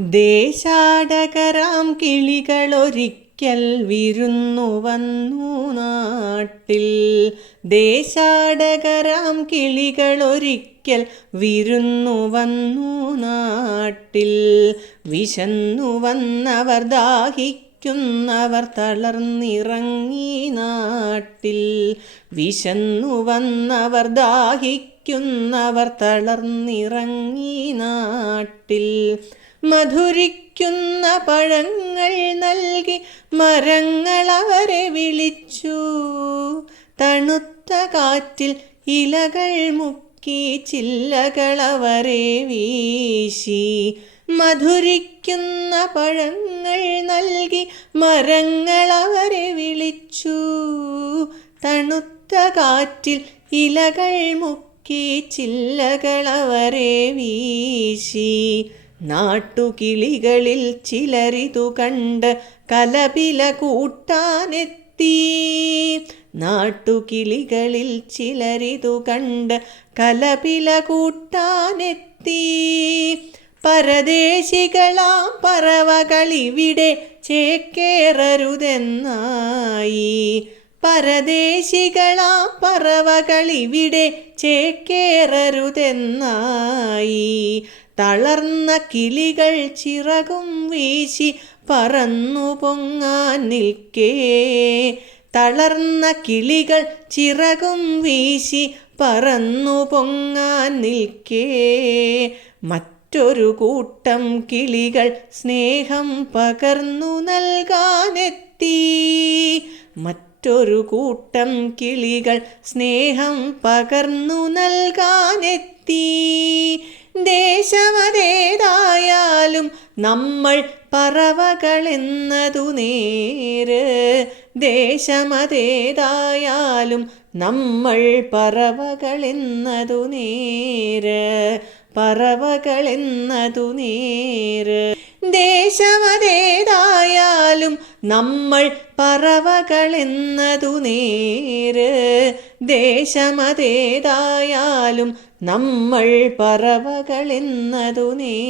ദേശാടകരാം കിളികളൊരിക്കൽ വിരുന്നു വന്നു നാട്ടിൽ. ദേശാടകരാം കിളികളൊരിക്കൽ വിരുന്നു വന്നു നാട്ടിൽ. വിശന്നു വന്നവർ ദാഹിക്കുന്നവർ തളർന്നിറങ്ങി നാട്ടിൽ. വിശന്നു വന്നവർ ദാഹിക്കുന്നവർ തളർന്നിറങ്ങി നാട്ടിൽ. മധുരിക്കുന്ന പഴങ്ങൾ നൽകി മരങ്ങൾ അവരെ വിളിച്ചു. തണുത്ത കാറ്റിൽ ഇലകൾ മുക്കി ചില്ലകൾ അവരെ വീശി. മധുരിക്കുന്ന പഴങ്ങൾ നൽകി മരങ്ങൾ അവരെ വിളിച്ചു. തണുത്ത കാറ്റിൽ ഇലകൾ മുക്കി ചില്ലകൾ അവരെ വീശി. നാട്ടുകിളികളിൽ ചിലരിതു കണ്ട് കലപില കൂട്ടാനെത്തി. നാട്ടുകിളികളിൽ ചിലരിതു കണ്ട് കലപില കൂട്ടാനെത്തി. പരദേശികളാം പറവകളിവിടെ ചേക്കേറരുതെന്നായി. പരദേശികളാം പറവകളിവിടെ ചേക്കേറരുതെന്നായി. തളർന്ന കിളികൾ ചിറകും വീശി പറന്നു പൊങ്ങാൻ നിൽക്കേ. തളർന്ന കിളികൾ ചിറകും വീശി പറന്നു പൊങ്ങാൻ നിൽക്കേ. മറ്റൊരു കൂട്ടം കിളികൾ സ്നേഹം പകർന്നു നൽകാനെത്തി. മറ്റൊരു കൂട്ടം കിളികൾ സ്നേഹം പകർന്നു നൽകാനെത്തി. ദേശമതേതായാലും നമ്മൾ പറവകളെന്നതു നേര്. ദേശമതേതായാലും നമ്മൾ പറവകളെന്നതു നേര്. പറവകളെന്നതു നേര്. ദേശമതേതായാലും നമ്മൾ പറവകളെന്നതു നേര്. ദേശമതേതായാലും നമ്മൾ പറവകളെന്നതു നേര്.